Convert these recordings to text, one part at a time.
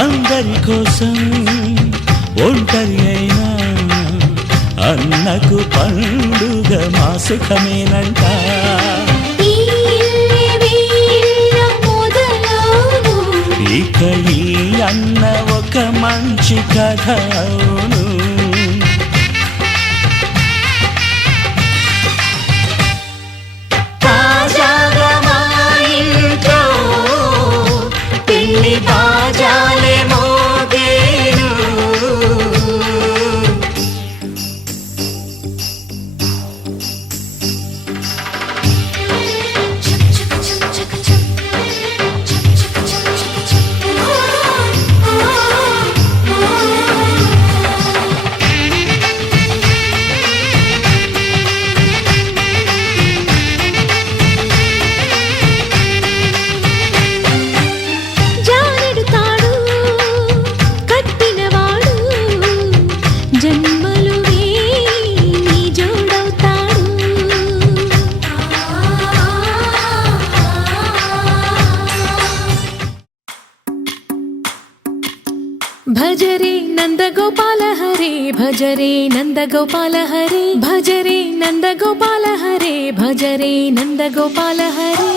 అందరి కోసం ఒంటరి అయినా అన్నకు పండుగ మా సుఖమేనంట. ఇక ఈ అన్న ఒక మంచి కథ అవును. भजरे नंदगोपाल हरे भजरे नंदगोपाल हरे भजरे नंदगोपाल हरे भजरे नंदगोपाल हरे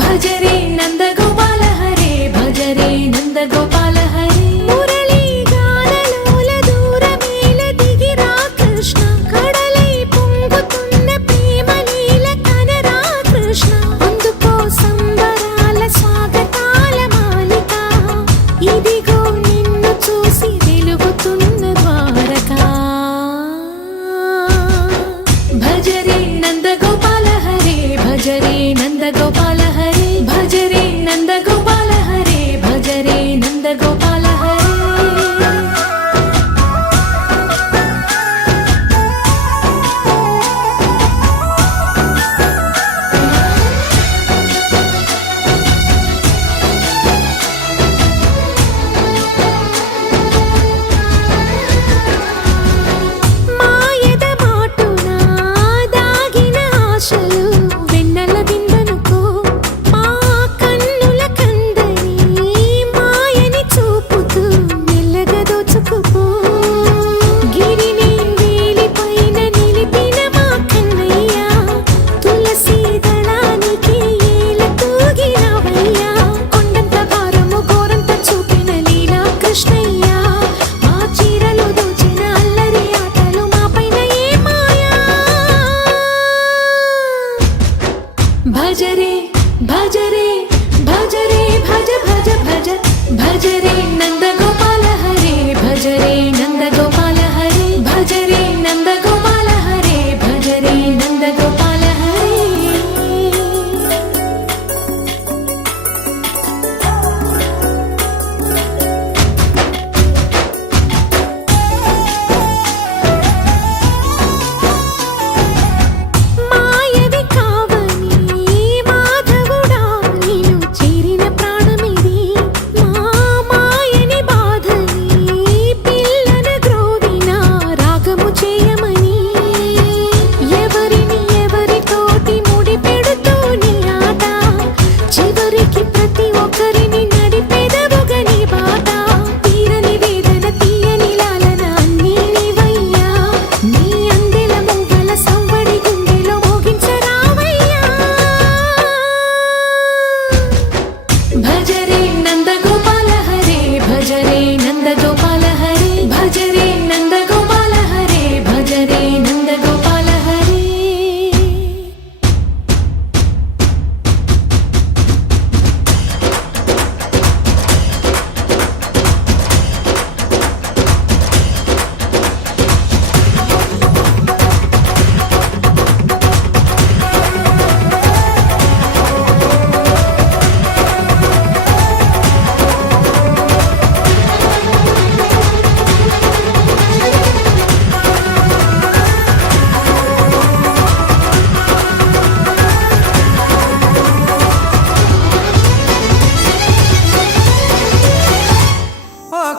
भजरे नंदगोपाल हरे भजरे नंदगोपाल हरे मुरली गानलोल दूरमेल दिगिरा कृष्ण कड़लै పొంగుతున్న ప్రేమలీల కనరా కృష్ణ అందుకో సంబరాల స్వాగతాల మాలిక ఇదిగో నిన్ను చూసి వెలుగుతున్న ద్వారకా భజరే నందగోపాల హరే భజరే నందగోపాల हरे भजरे नंदगोपाल हरे भजरे नंदगोपाल हरे మాయద మాటున దాగిన ఆశలు వెన్నెల బిందెనుకో మా కన్నుల కందని మాయని చూపు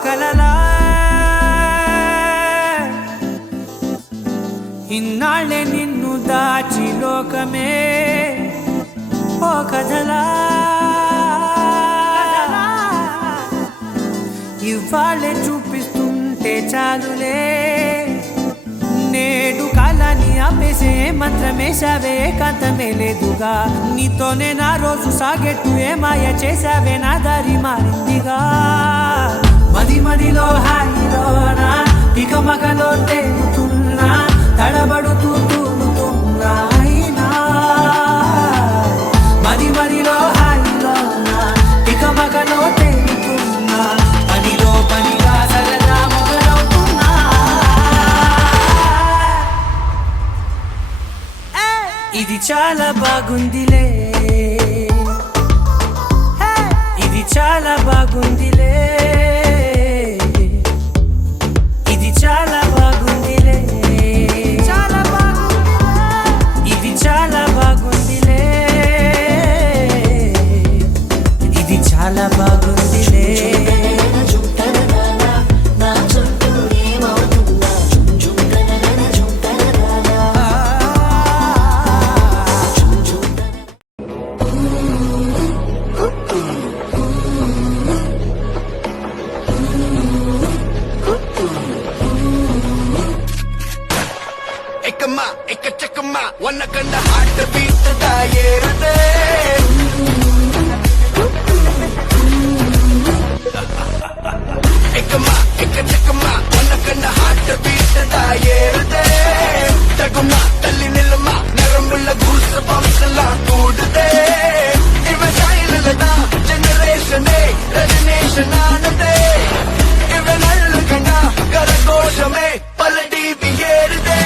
కలలా ఇన్నాళ్ళే నిన్ను దాచి లోకమే ఓ కథలా ఇవాళ్ళే చూపిస్తుంటే చాలులే నేడు కాలాన్ని ఆపేసే మంత్రమేశావే కాంతమే లేదుగా నీతోనే నా రోజు సాగెట్టు ఏ మాయ చేశావే నా దారి మారిందిగా మది మదిలో హాయిలోనా ఇక మగలో తేలుతున్నా తడబడుతూ తూలుతున్నా అయినా మది మదిలో హాయిలోనా ఇక మగలో తేలుతున్నా పనిలో పనిగా సరదా మొదలవుతున్నా ఇది చాలా బాగుందిలే ఇది చాలా బాగుందిలే ఇది చాలా బాగుందిలే చాలా బాగుందిలే ఇది చాలా బాగుందిలే ఇది చాలా బాగుందిలే Wanna kinda heart to beat the tire Ekama, ekama, wanna kinda heart to beat the tire Taguma, talli nilma, naramulla goose bumps la toodde Iva silada, generation A, regeneration aanade Iva nallukanga, karagoshame, paladi biyerde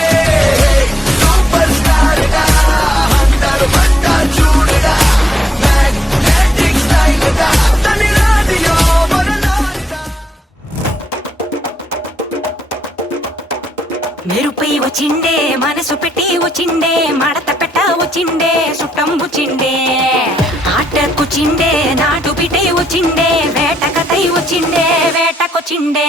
మెరుపై వచ్చిండే మనసు పెట్టి వచ్చిండే మడత పెట్ట వచ్చిండే సుట్టం వచ్చిండే ఆటకొచ్చిండే నాటు బిడ్డే వచ్చిండే వేటకతై వచ్చిండే వేటకొచ్చిండే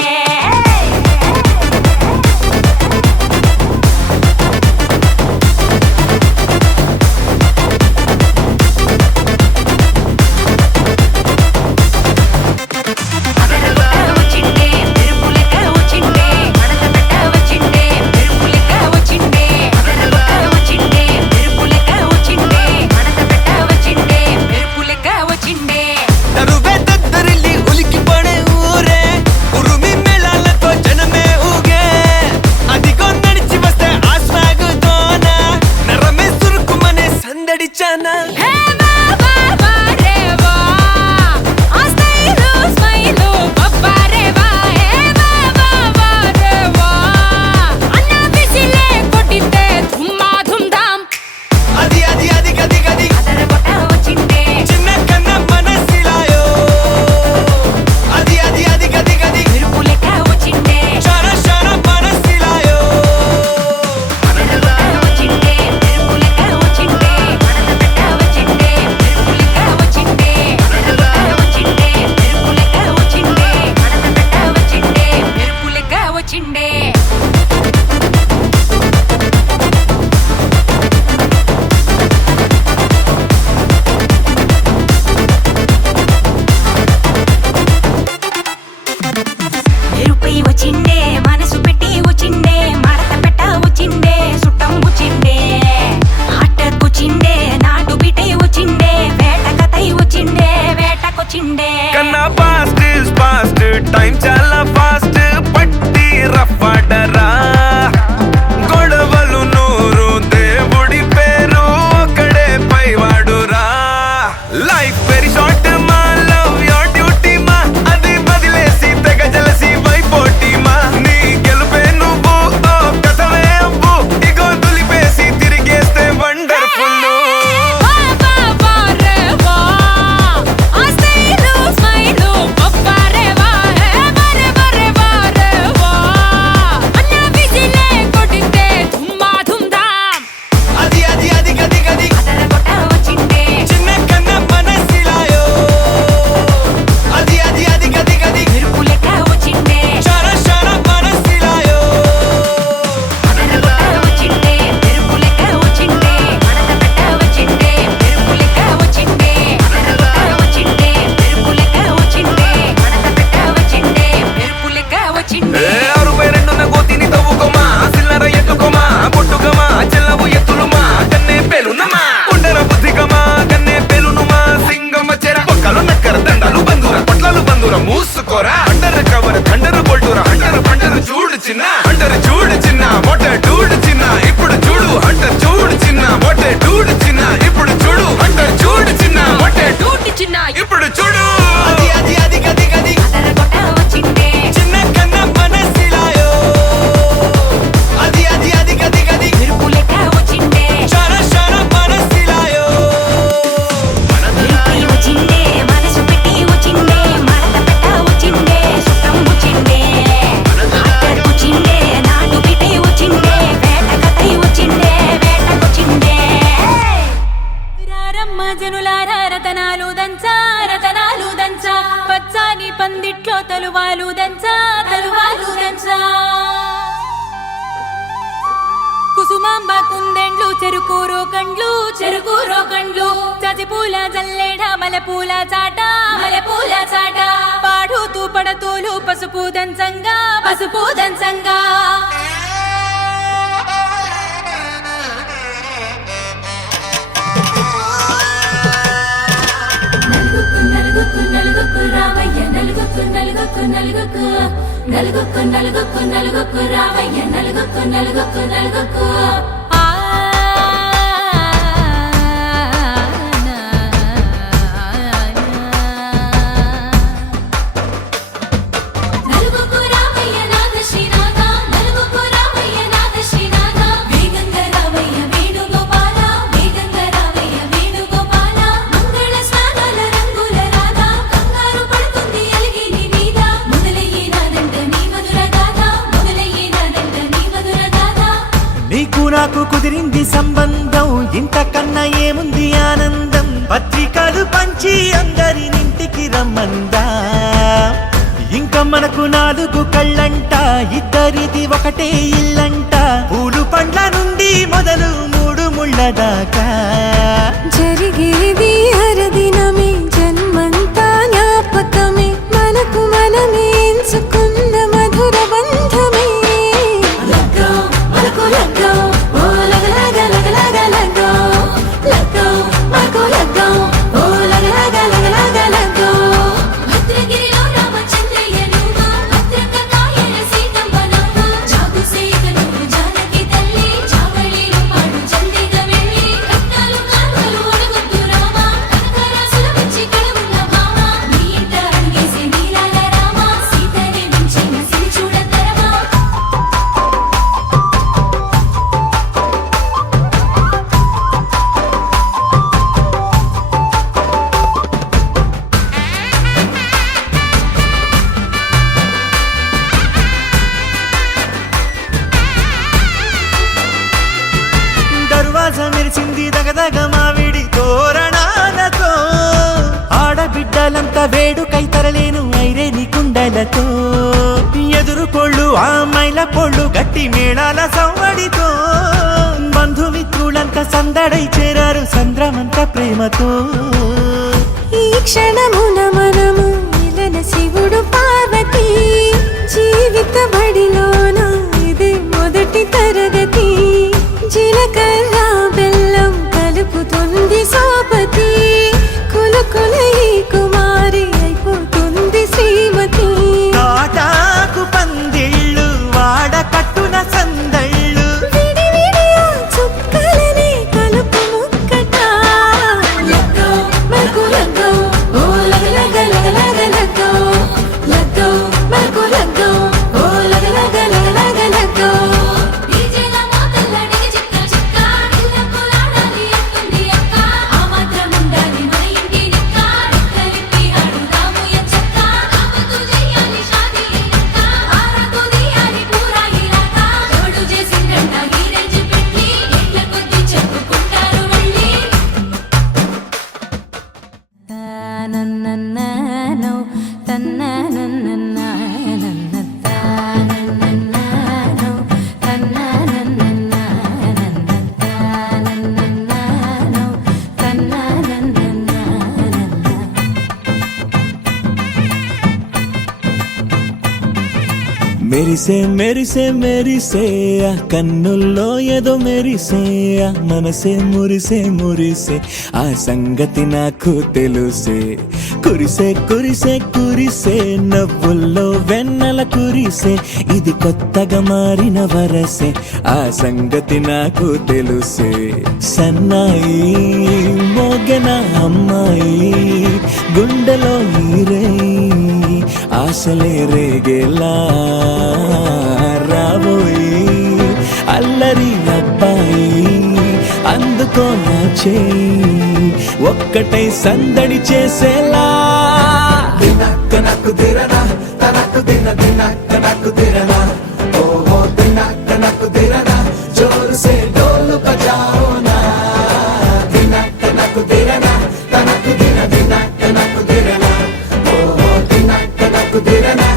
Smile, తలువాలు దంచా కుసుమాంబ కుందెండ్లు చెరుకూరో కండ్లు చచి పూల జల్లేడ మలపూల చాట పాడుతూ పడతూలు పసుపు దంచంగా నలుగుకు రావయ్య నలుగుకు రావయ్య నలుగుకు నలుగుకు రావయ్య నాద శ్రీనాథ నలుగుకు రావయ్య నాద శ్రీనాథ వేగంగా రావయ్య వేణుగోపాల మంగళ స్నానాల రంగుల రాధ కంగారు పడుతుంది అలిగి నీ మీద మొదలయ్యేనాదంట నీ మధుర గాథ నీకు నాకు కుదిరింది సంబంధం ఇంతకన్నా ఏముంది ఆనందం పత్రికలు పంచి అందరినింటికి రమ్మందా ఇంకా మనకు 4 కళ్ళంట ఇద్దరిది ఒకటే ఇల్లంట పూలు పండ్ల నుండి మొదలు 3 ముళ్ళ దాకా జరిగేది హరదినమే జన్మంతా జ్ఞాపకమే మనకు మనమే ఎంచుకున్న మధుర బంధమే లగ్గో మనకు లగ్గో ఓ లగలగ లగ్గో మనకు లగ్గో ఓ లగలగ లగ్గో భద్రగిరిలో రామచంద్రయ్య నువ్వు భద్రంగ కాయల సీతమ్మ నవ్వు జాగు సేక నువ్వు జానకి తల్లి జావళిలో పాడు జల్దిగా వెళ్ళి రత్నాలు కాంతలు అడుగుతూ రామ కనకరాసుల వచ్చి కళవున్న భామ నీ ఇంట అడుగేసే నీలాల రామ సీతనే మించిన సిరి చూడతరమా దర్వాజా మెరిసింది దగదగ మావిడి తోరణాలతో ఆడబిడ్డలంతా వేడుకై తరలేను ఐరేని కుండలతో ఎదురుకోళ్ళు ఆ మైల పొళ్ళు గట్టి మేళాల సవ్వడితో బంధుమిత్రులంతా సందడై చేరారు సంద్రమంత ప్రేమతో ఈ క్షణమున మనము ఇలన శివుడు పార్వతి జీవిత బడిలోన ఇది మొదటి తరగతి జీలకర్ర బెల్లం కలుపుతుంది సోపతి కులుకుల ఈ కుమారి అయిపోతుంది శ్రీమతి నాటాకు పందిళ్ళు వాడ కట్టున సందళ్ళు విడివిడియా చుక్కలనే కలుపు ముక్కట లగ్గో మనకు లగ్గో ఓ లగలగ లగ్గో మనకు లగ్గో ఓ లగలగ లగ్గో డీజేల మోతల్ల డిగ చిక్క చిక్క ఇళ్ళకు లాడాలి అంటుంది అక్క ఆ మాత్రం ఉండాలి మన ఇంటి నిక్క రెక్కలిప్పి ఆడుదాము ఎంచక్క ఆపతు చెయ్యాలి షాదీ లక్క ఆరతు తీయాలి పూరా ఇలాక ఎవడు చేసిందంట ఈ రేంజ్ పెట్టి ఇళ్ళ కొద్ది చెప్పుకుంటారు వెళ్ళి నన్నన్ననో తన్ననన్నననో మెరిసే మెరిసే మెరిసే ఆ కన్నుల్లో ఏదో మెరిసే ఆ మనసే మురిసే మురిసే ఆ సంగతి నాకు తెలుసే కురిసే కురిసే కురిసే నవ్వుల్లో వెన్నెల కురిసే ఇది కొత్తగా మారిన వరసే ఆ సంగతి నాకు తెలుసే సన్నాయి మోగన అమ్మాయి గుండెలో నీరే ఆశలే రేగేలా రాబోయి అల్లరి అబ్బాయి అందుకో నా చేయి ఒక్కటై సందడి చేసేలా దినక్క నక్కు దిరనా తనకు దిన దినక్క నక్కు దిరనా ఓహో దినక్క నక్కు దిరనా జోరు సే డోలు బజాओ నా దినక్క నక్కు దిరనా తనకు దిన దినక్క నక్కు దిరనా ఓహో దినక్క నక్కు దిరనా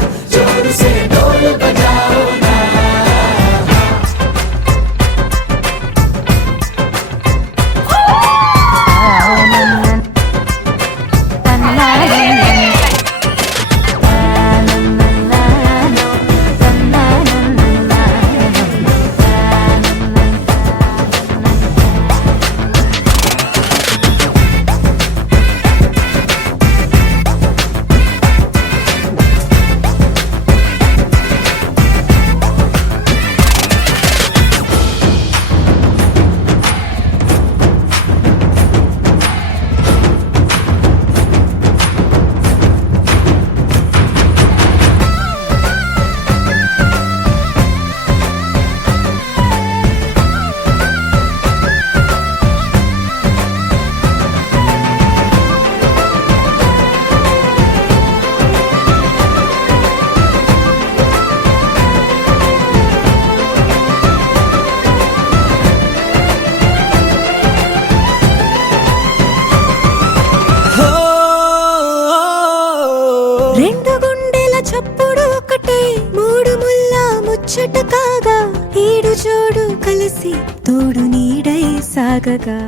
రెండు గుండెల చప్పుడు ఒకటే మూడు ముల్ల ముచ్చట కాగా ఈడు జోడు కలిసి తోడు నీడై సాగగా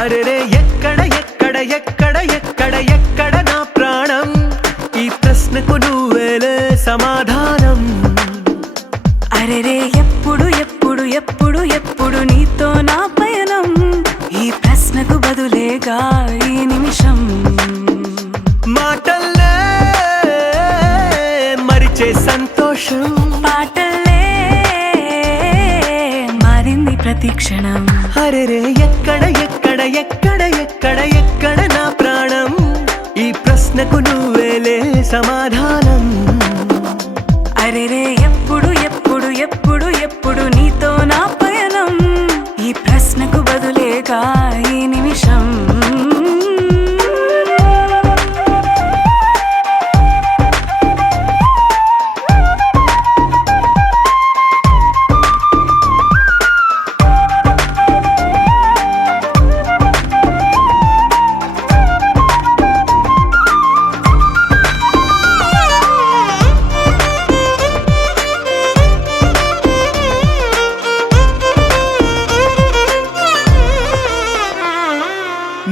అరెరే ఎక్కడ ఎక్కడ ఎక్కడ ఎక్కడ ఎక్కడ నా ప్రాణం ఈ ప్రశ్నకు నువ్వేలే సమాధానం అరెరే ఎప్పుడు ఎప్పుడు ఎప్పుడు ఎప్పుడు నీతో నా పయనం ఈ ప్రశ్నకు బదులేగా ఈ నిమిషం మాటల్లే మరిచే సంతోషం పాటలే మారింది ప్రతి క్షణం అరెరే ఎక్కడ ఎక్కడ ఎక్కడ ఎక్కడ ఎక్కడ నా ప్రాణం ఈ ప్రశ్నకు నువ్వేలే సమాధానం అరెరే ఎప్పుడు ఎప్పుడు ఎప్పుడు ఎప్పుడు నీతో నా పయనం ఈ ప్రశ్నకు బదులేగా ఈ నిమిషం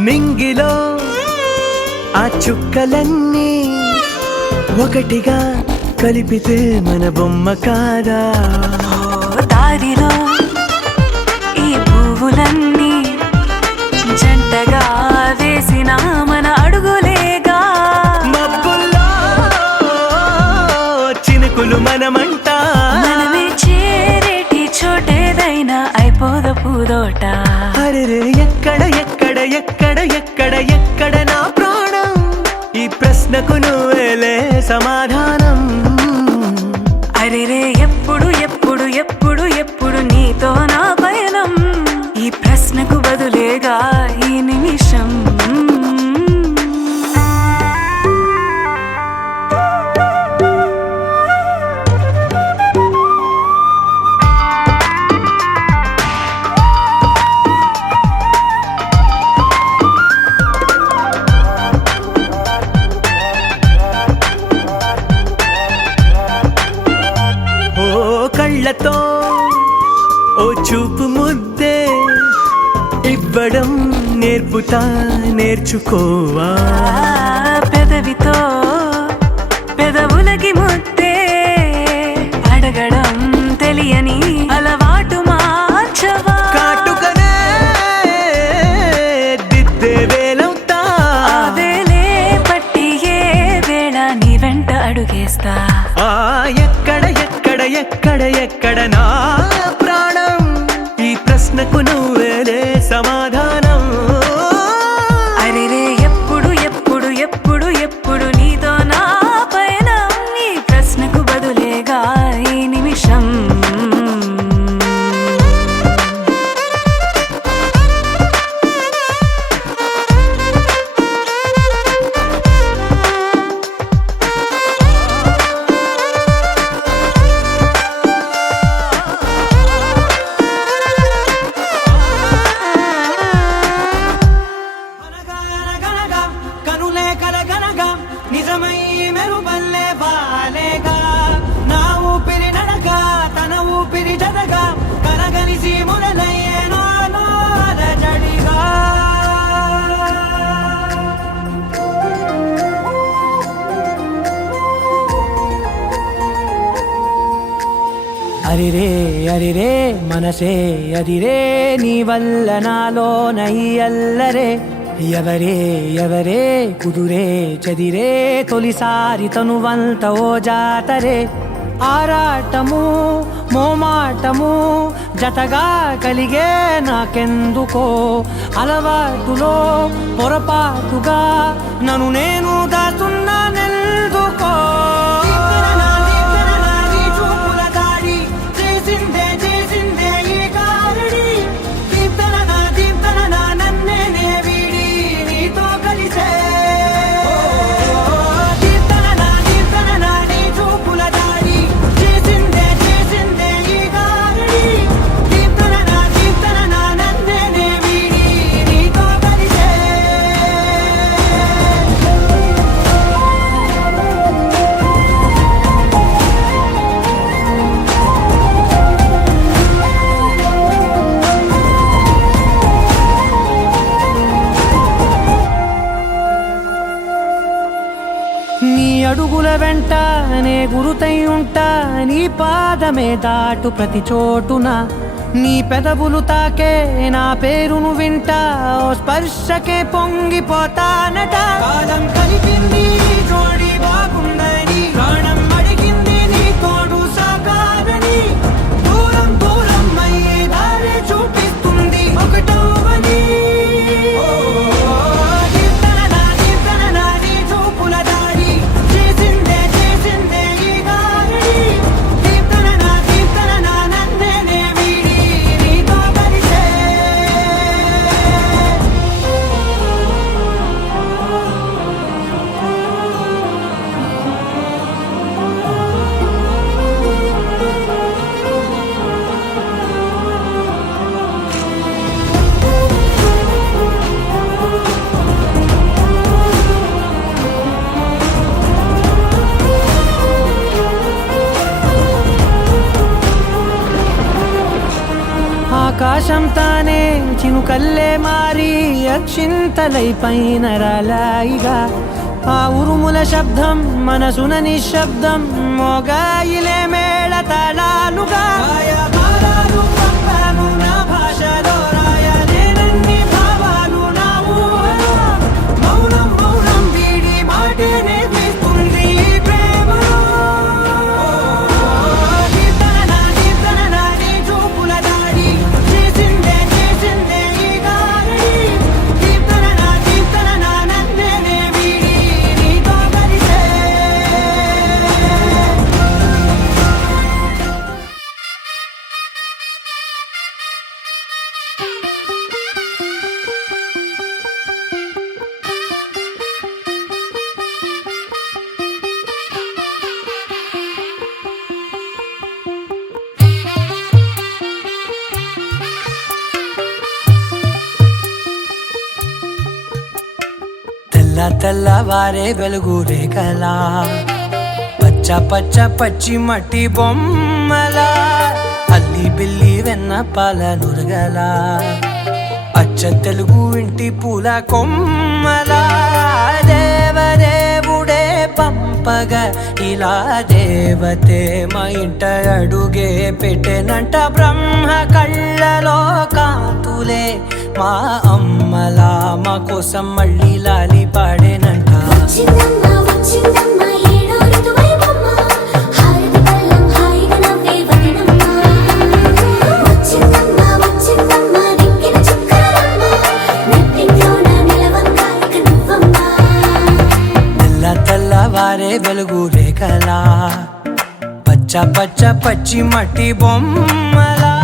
నింగిలో ఆ చుక్కలన్నీ ఒకటిగా కలిపితే మన బొమ్మ కాదా దారిలో ఈ పువ్వులన్నీ జంటగా వేసిన మన అడుగులేగా మబ్బుల్లో చినుకులు మనమంట మనమే చేరేటి చోటేదైనా అయిపోద పూదోట అరెరే ఎక్కడ ఎక్కడ ఎక్కడ ఎక్కడ ఎక్కడ నా ప్రాణం ఈ ప్రశ్నకు నువ్వేలే సమాధానం అరెరే ఎప్పుడు ఎప్పుడు ఎప్పుడు ఎప్పుడు నీతో నా పయనం ఈ ప్రశ్నకు బదులేగా ఈ నిమిషం కళ్ళతో ఓ చూపు ముద్దే ఇవ్వడం నేర్పుతా నేర్చుకోవా పెదవితో పెదవులకి ముద్దే అడగడం తెలియని అలవాటు మార్చవా కాటుకనే దిద్దే వేలవుతా వేలే పట్టి ఏ వేళ నీ వెంట అడుగేస్తా ఎక్కడ ఎక్కడ ఎక్కడ ఎక్కడ నా ప్రాణం ఈ ప్రశ్నకు నువ్వేలే సమాధానం అరెరే ఎప్పుడు ఎప్పుడు ఎప్పుడు ఎప్పుడు నీతో నా పయనం ఈ ప్రశ్నకు బదులేగా ఈ నిమిషం అరిరే అరిరే మనసే అరిరే నీ వల్ల నాలోన ఈ అల్లరే ఎవరే ఎవరే కుదురే చదిరే తొలిసారి తనువంత ఓ జాతరే ఆరాటము మోమాటము జతగా కలిగే నాకెందుకో అలవాటులో పొరపాటుగా నన్ను నేను దాస్తున్నానెందుకో నీ అడుగుల వెంట నే గురుతై ఉంటా నీ పాదమే దాటు ప్రతి చోటున నీ పెదవులు తాకే నా పేరును వింటా ఓ స్పర్శకే పొంగిపోతానట కాలం కలిపింది జోడి బాగుందని ప్రాణం అడిగింది నీ తోడు సాగాలని దూరం దూరం అయ్యే దారి చూపిస్తుంది ఒకటోవని ఆకాశం తానే చినుకల్లే మారి అక్షింతలై పైన రాలాయిగా ఆ ఉరుముల శబ్దం మనసున నిశ్శబ్దం మోగాయిలే మేళ తాళాలుగా నా భాషలో రాయలేనన్ని భావాలు నా ఊహలో మౌనం మౌనం వీడి మాటే నేర్పిస్తుంది ప్రేమలో తెల్లవారే వెలుగు రేఖలా పచ్చ పచ్చ పచ్చి మట్టి బొమ్మలా అల్లి బిల్లి వెన్న పాల నురగలా అచ్చ తెలుగు ఇంటి పూల కొమ్మలా దేవదేవుడే పంపగా ఇలా దేవతే మా ఇంట అడుగే పెట్టెనంట బ్రహ్మ కళ్ళలో కాంతులే మా అమ్మలా మా కోసం మళ్ళీ లాలి పాడేనంట వచ్చిందమ్మ వచ్చిందమ్మ ఏడో ఋతువైవమ్మ హారతి పళ్ళం హాయిగా నవ్వే వదనమ్మ వచ్చిందమ్మ వచ్చిందమ్మ దిక్కిన చుక్కలమ్మ నెట్టింట్లోన నిలవంగా ఇక నువ్వమ్మ తెల్లవారే వెలుగు రేఖలా పచ్చ పచ్చ పచ్చి మట్టి బొమ్మలా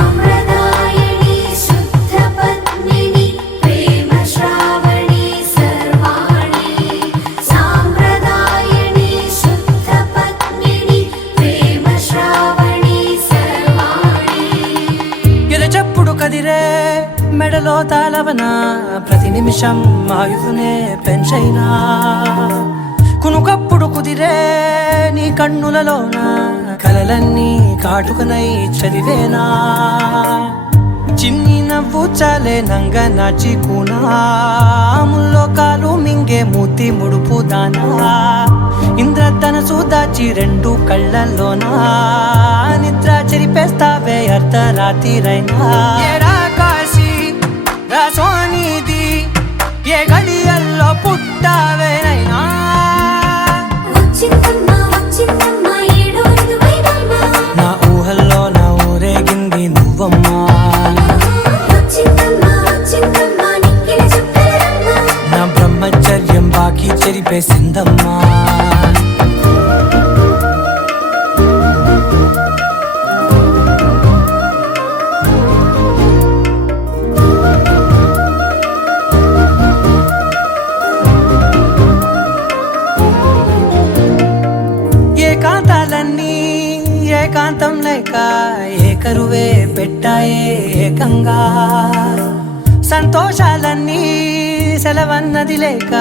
సాంప్రదాయని శుద్ధ పద్మిని ప్రేమ శ్రావణి సర్వాణి సాంప్రదాయని శుద్ధ పద్మిని ప్రేమ శ్రావణి సర్వాణి ఎరచప్పుడు కదిరే మెడలో తాళవన ప్రతి నిమిషం ఆయుధునే పెంచైనా కునుకప్పుడు కుదిరే నీ కన్నులలోన కలలన్నీ కాటుకనై చదివేనా చిన్ని నవ్వు చాలే నంగ నాచి కూనాముల్లో కాలు మింగే మూతి ముడుపు దానా ఇంద్రధనసు దాచి రెండు కళ్ళల్లోనా నిద్ర చెరిపేస్తావే అర్ధరాత్రిరైనా ఏరా కాశీ రా సోనిది ఏ గడియల్లో పుట్టావేనైనా వచ్చిందమ్మా ఏడో ఇదువైవమ్మ నా ఊహల్లో నా ఊరేగింది నువ్వమ్మా వచ్చిందమ్మా నిక్కిన చుక్కలమ్మ నా బ్రహ్మచర్యం బాకీ చెరిపేసిందమ్మా ఏకాంతాలన్నీ ఏకాంతం లేక ఏకరువే పెట్టాయే ఏకంగా సంతోషాలన్నీ సెలవన్నది లేక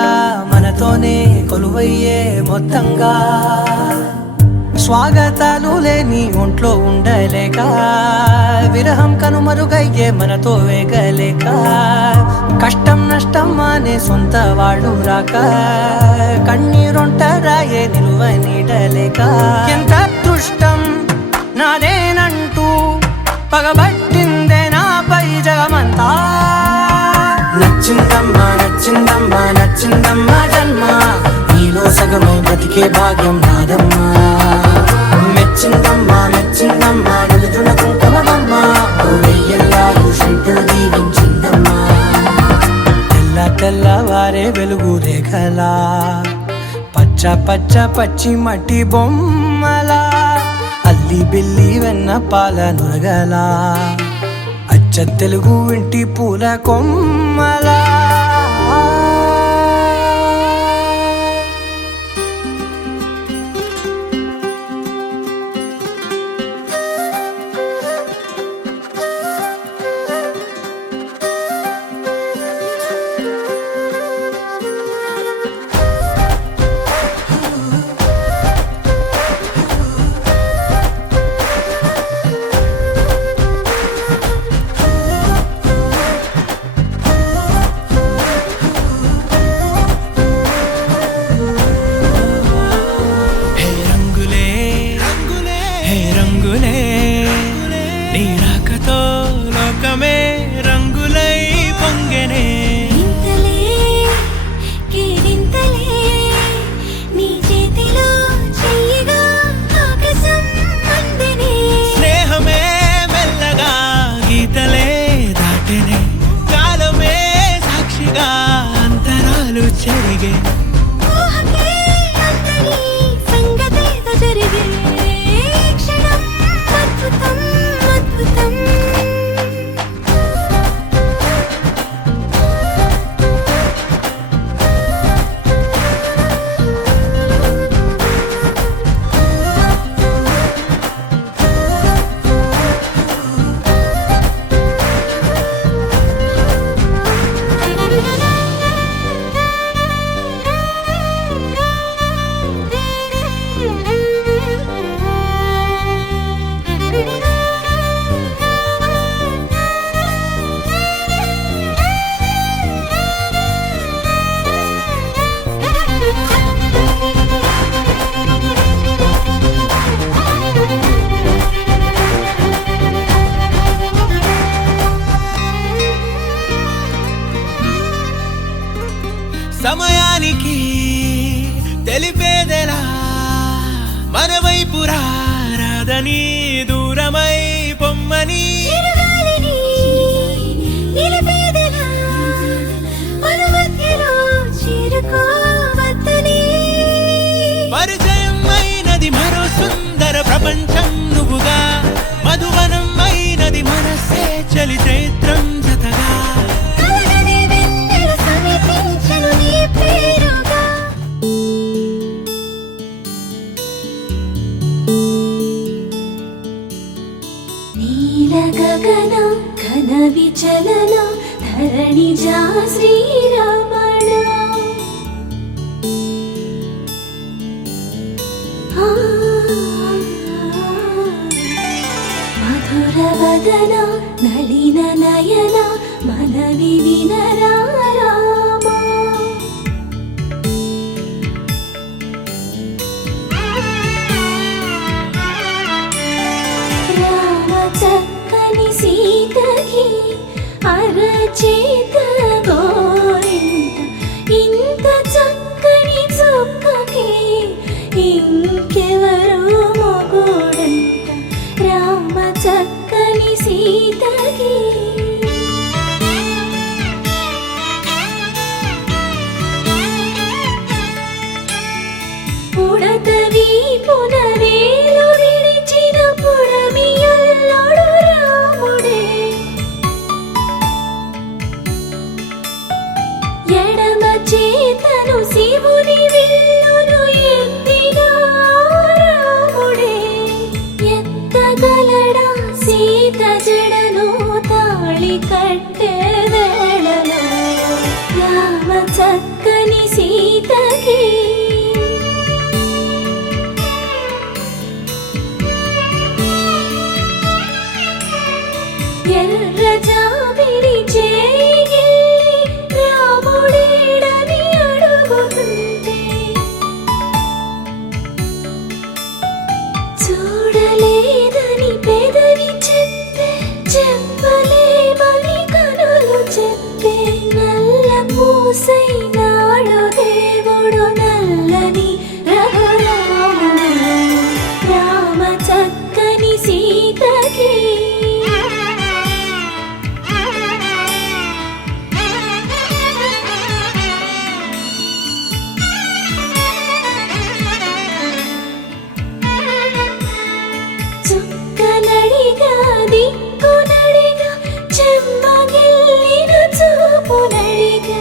మనతోనే కొలువయ్యే మొత్తంగా స్వాగతాలు లేని ఒంట్లో ఉండలేక విరహం కనుమరుగయ్యే మనతో వేగలేక కష్టం నష్టం అనే సొంత వాళ్ళు రాక కన్నీరొంటరాయే నిలువ నీడలేక ఎంత అదృష్టం నాదేనంటూ పగబట్టిందే నాపై జగమంతా నచ్చిందమ్మా నచ్చిందమ్మా నచ్చిందమ్మా జన్మ నీలో సగమై బ్రతికే భాగ్యం నాదమ్మా మెచ్చిందమ్మా మెచ్చిందమ్మా నిలుతున్న కుంకుమమ్మా వెయ్యల్లాలు శంకరు దీవించిందమ్మా తెల్ల తెల్లవారే వెలుగు రేఖలా పచ్చ పచ్చ పచ్చి మట్టి బొమ్మలా అల్లి బిల్లి వెన్న పాల నురగలా అచ్చ తెలుగు ఇంటి పూల కొమ్మలా హే రంగులే హే రంగులే నీ రాకతో లోకమే రంగులై పొంగెనే ఇంతలే కేరింతలే నీ చేతిలో చెయ్యగా ఆకాశం అందనే స్నేహమే మెల్లగా గీతలే దాటెనే కాలమే సాక్షిగా అంతరాలు చెరిగే ఊహకే అంతని సంగతేదో జరిగే క్షణం అద్భుతం అద్భుతం సమయానికి తెలిపేదెలా మన వైపు రాదని దూరమై పొమ్మని చిరుగాలిని నిలిపేదెలా మన మధ్యలో చేరుకోవద్దని పరిచయం అయినది మరో సుందర ప్రపంచం నువ్వుగా మధువనం అయినది మనసే చలి చైత్రం జతగా కలగనే వెన్నెల సమీపించెను నీ పేరుగా నీల గగన ఘన విచలన ధరణిజా శ్రీరమణ మధుర వదన నళిన నయన మనవి వినరా రామా రామ చక్కని సీతకి అరచేత గోరింట ఇంత చక్కని చుక్కకి ఇంకెవరు మొగుడంట రామ చక్కని సీతకి పుడతవి పునవేలు విడిచిన పుడమియల్లోడు రాముడే ఎడమ చేతను శివుని విల్లును ఎత్తిన రాముడే ఎత్తగలడా సీత జడను తాళి కట్టే వేళలో రామ చక్కని సీతకి ఎర్ర జాబిలి చేయి రాముడేడని అడుగుతుంటే చూడలేదని పెదవి చెప్పే చెప్పలేమని కనులు చెప్పే నల్ల పూసైనాడు దేవుడు నల్లని రఘురాముడు రామ చక్కని సీతకి చుక్కనడిగా దిక్కునడిగా చెమ్మగిల్లిన చూపునడిగా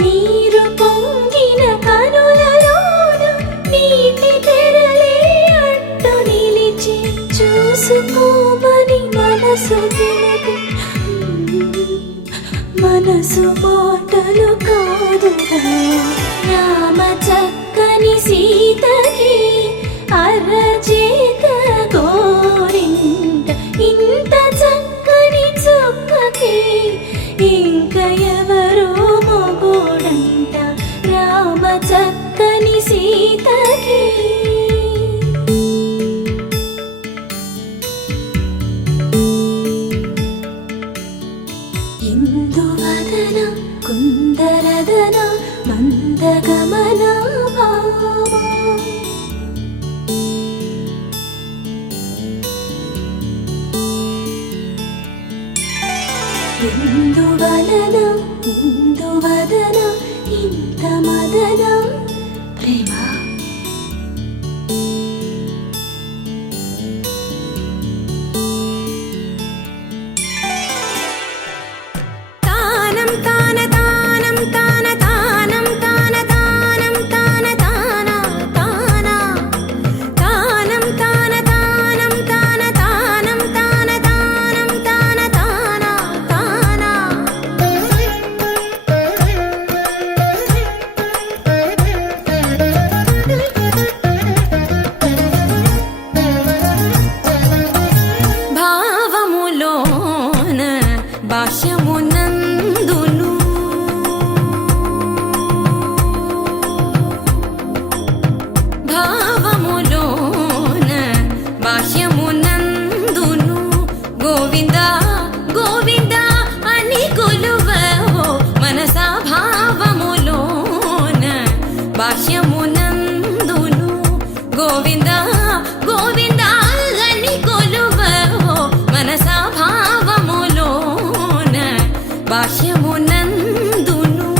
నీరు పొంగిన కనులలోన నీటి తెరలే అడ్డు నిలిచి చూసుకోమని మనసు తెలిపి మనసు మాటలు కాదుగా రామ చక్కని సీతకి అరచేత గోరింట ఇంత చక్కని చుక్కకి ఇంక ఎవరు మొగుడంట రామ చక్కని సీతకి ఇందువదన కుందరదన మందగమన భామా ఇందువలన ఇందువదన ఇంత మదన ప్రేమ తానం తాన తానం తాన తానం తాన తానం తాన తాన తాన తానం తాన తానం తాన తానం తాన తానం తాన తాన భావములోన భాష్యమునందును భావములోన భాష్యమునందును గోవింద గోవింద అని కొలువవో మనసా భావములోన భాష్యమునందును గోవింద గోవింద అని కొలువవో మనసా భావములోన భాష్యమునందును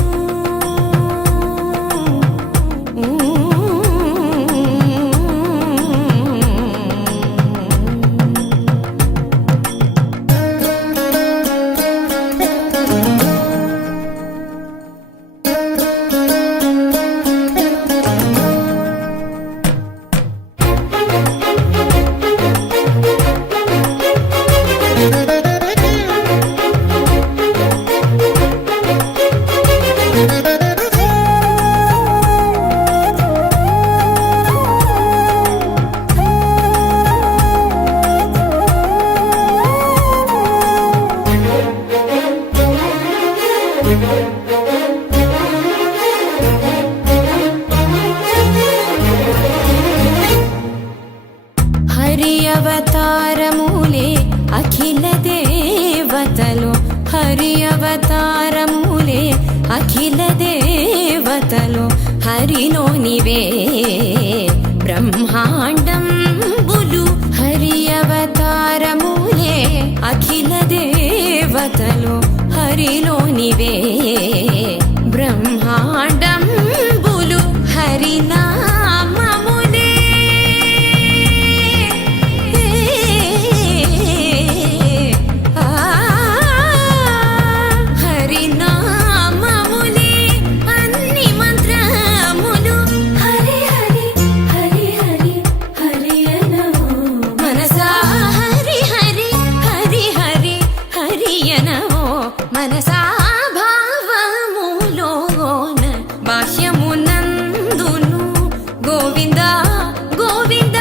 హరి అవతారములే అఖిల దేవతలు హరిలోనివే బ్రహ్మాండంబులు హరి అవతారములే అఖిల దేవతలు హరిలోనివే బ్రహ్మాండంబులు హరినామములే హరినామములే అన్ని మంత్రములు హరి హరి హరి హరి హరి అనవో మనసా హరి హరి హరి హరి హరి అనవో మనసా భావములోన బాహ్యమునందును గోవింద గోవింద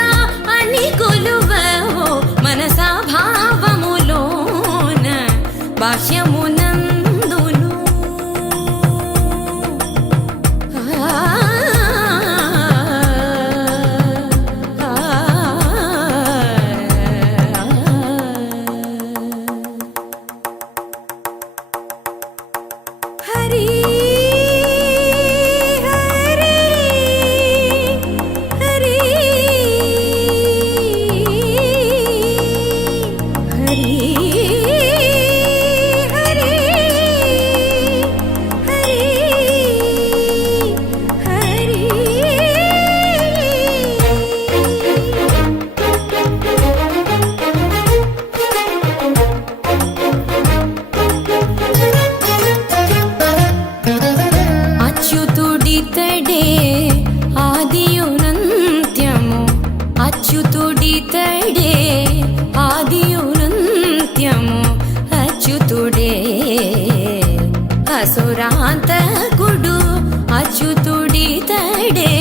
అని కొలువవో మనసా భావములోన బాహ్యమునందును హరి హరి హరి హరి హరి అచ్యుతుడితడే ఆదియునంత్యము అచ్యుతుడితడే ఆదియునంత్యము అచ్యుతుడే అసురాంతకుడు అచ్యుతుడితడే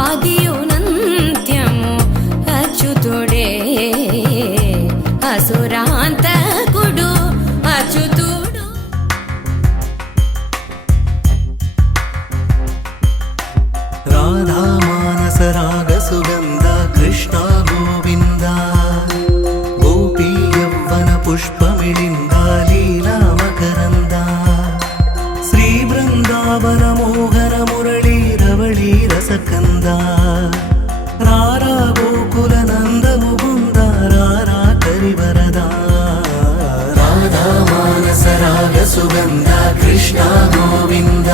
ఆదియునంత్యము అచ్యుతుడే అసురాంతకుడు అచ్యుతుడు రాధా మానస రాగ సుగంధ కృష్ణ గోవింద గోపీ యవ్వన పుష్పమిళింద లీలా మకరంద శ్రీ బృందావన మోహన మురళీ రవళీ రసకంద రారా గోకుల నంద ముకుంద రారా కరివరద రాధా మానస రాగ సుగంధ కృష్ణ గోవింద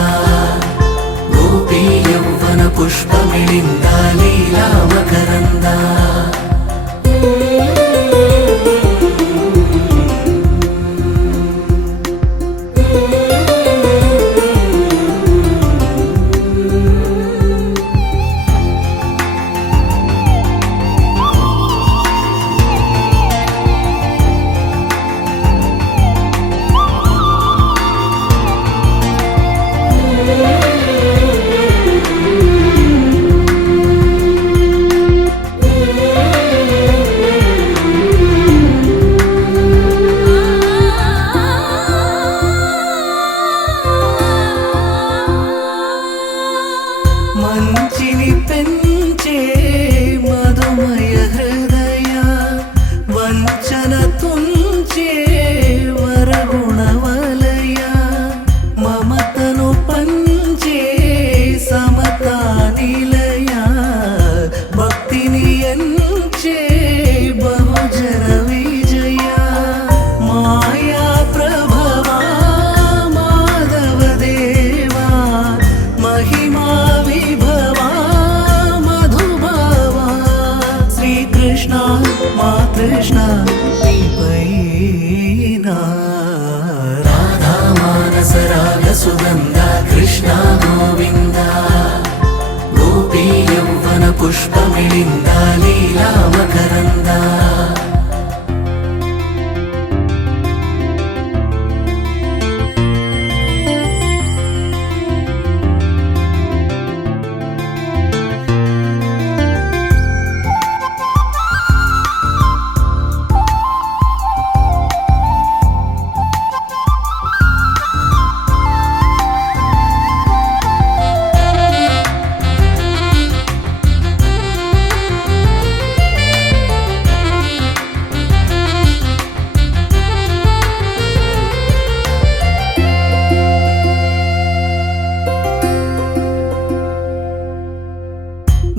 గోపీ యవ్వన పుష్పమిళింద లీలా మకరంద మంచిని పెంచే మధుమయ హృదయ వంచన తుంచే వరగుణవలయ మమతను పంచే సమతా నిలయ భక్తిని ఎంచే బహుజన విజయ మాయా ప్రభవా మాధవ దేవా మహిమా విభవా మధుభావా శ్రీకృష్ణ మా కృష్ణ నీపైనా రాధా మానస రాగ సుగంధ కృష్ణ గోవింద గోపీ యవ్వన పుష్పమిళింద లీలా మకరంద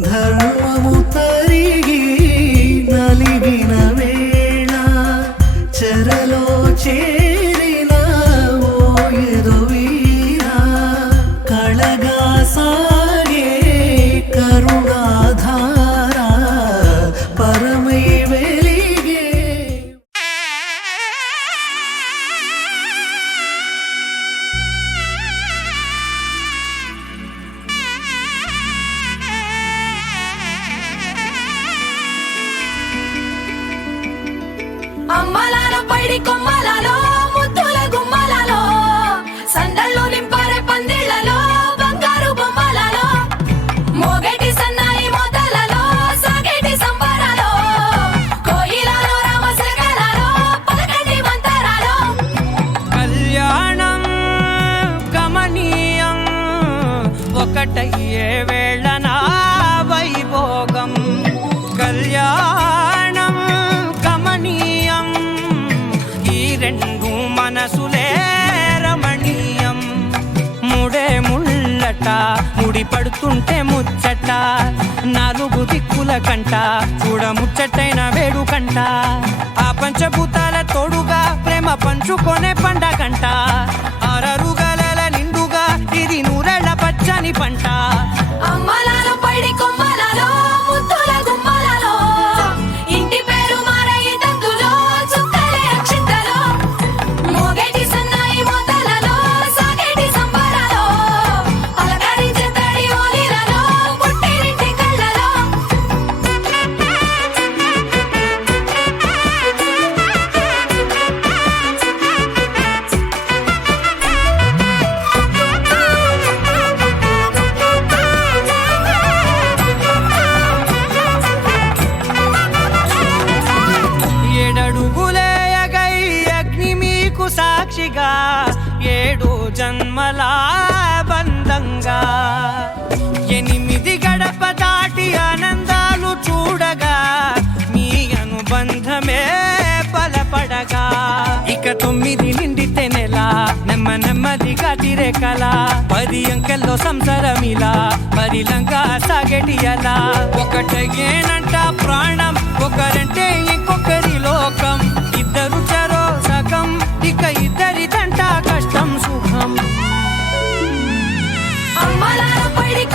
ధర్మము తరిగి నలిగిన వేళ చెరలో చేరిన ఓ ఎరువీరా కళగా సాగే కరుణాధార పరమై వెలిగే అమ్మలాల పైడి కొమ్మలలో ముద్దుల గుమ్మలలో సందళ్ళు నింపారే పందిళ్లలో బంగారు బొమ్మలలో మోగేటి సన్నాయి మోతలలో సాగేటి సంబరాలో కోయిలలో రామశకలలో పలకటి మంతరాలో కళ్యాణం గమనీయం ఒకటయ్యే వేళ నా వైభోగం కళ్యాణం గమనీయం ఈ రెండు మనసులే రమణీయం ముడే ముళ్ళట ముడి పడుతుంటే ముచ్చట నాలుగు దిక్కుల కంట చూడ ముచ్చటైన వేడుకంట ఆ పంచభూతాల తోడుగా ప్రేమ పంచుకొనే పండగంట ఆరరుగల నిండుగా ఇది నూరెళ్ళ పచ్చని పంట అమ్మలాల పైడి కొమ్మలలో ముద్దుల గుమ్మలలో ఇంటి పేరు మారయి తందులో చుక్కలే అక్షింతలో మోగేటి సన్నాయి మోతలలో సాగేటి సంబరాలో పలకరించే తడి ఓలిలలో పుట్టినింటి కళ్ళలో ఏడడుగులే ఎగై అగ్ని మీకు సాక్షిగా ఏడు జన్మల బంధంగా ఎనిమిది గడప దాటి ఆనందాలు చూడగా మీ అనుబంధమే బలపడగా ఇక 9 నిండితే నెల నెమ్మదిగా తిరే కల 10 అంకెల్లో సంసారమిలా పరిలంగా సాగేటి అలా ఒకటేనంట ప్రాణం ఒకరంటే ఇంకొకరి లోకం ఇద్దరు చరో సగం ఇక ఇద్దరిదంట కష్టం సుఖం అమ్మలాల పైడి